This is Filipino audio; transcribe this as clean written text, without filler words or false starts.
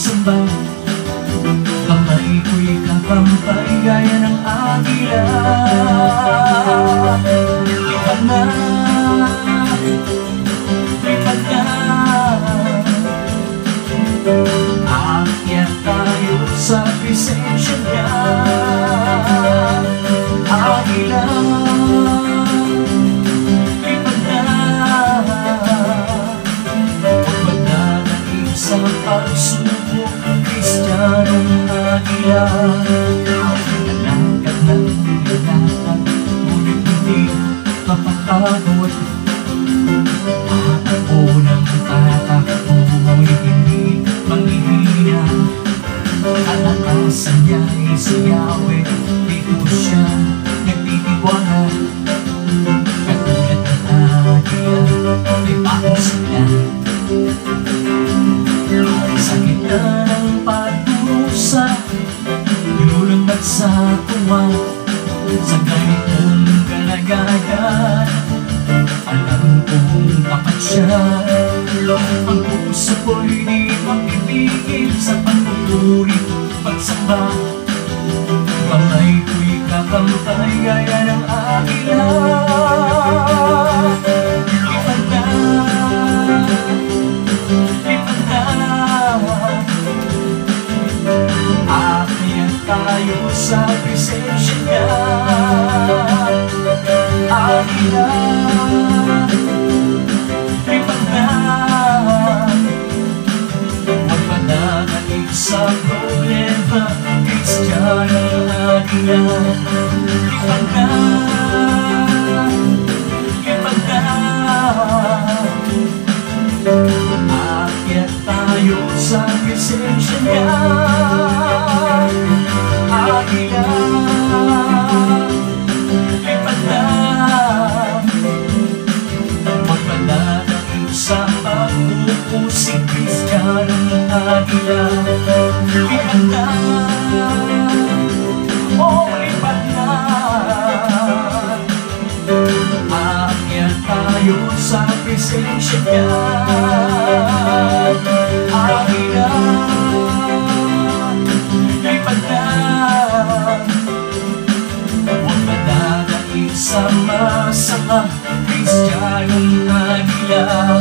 pagsamba. Kamay ko'y kakampay gaya ng agila. Lipad na, lipad na, aakyat tayo sa presensya niya. Agila, lipad na, huwag magdadaig sa pagsubok. Kristyanong agila, nalakad ng nilakad, ngunit hindi mapapagod. Tatakbo ng tatakbo, ngunit hindi manghihina. Kalakasan niya'y si Yahweh, dito siya nagtitiwala. Katulad ng agila, may pakusila. Sa gitna ng pagdusa, nilulundag sa tuwa. Sa ganitong kalagayan, alam kong tapat siya. Ang puso ko'y di magpipigil sa pagpupuri, pagsamba. Kamay ko'y kakampay gaya ng agila. Lipad na, lipad na, aakyat tayo sa presensya niya. Agila, lipad na, huwag mananaig sa problema. Kristyanong agila, lipad na, lipad na, aakyat tayo sa presensya niya. Agila, lipad na, huwag mananaig sa pag-uusig. Kristyanong agila, lipad na, oh lipad na, aakyat tayo sa presensya niya. Agila, lipad na, huwag mananaig sa masama. Kristyanong agila.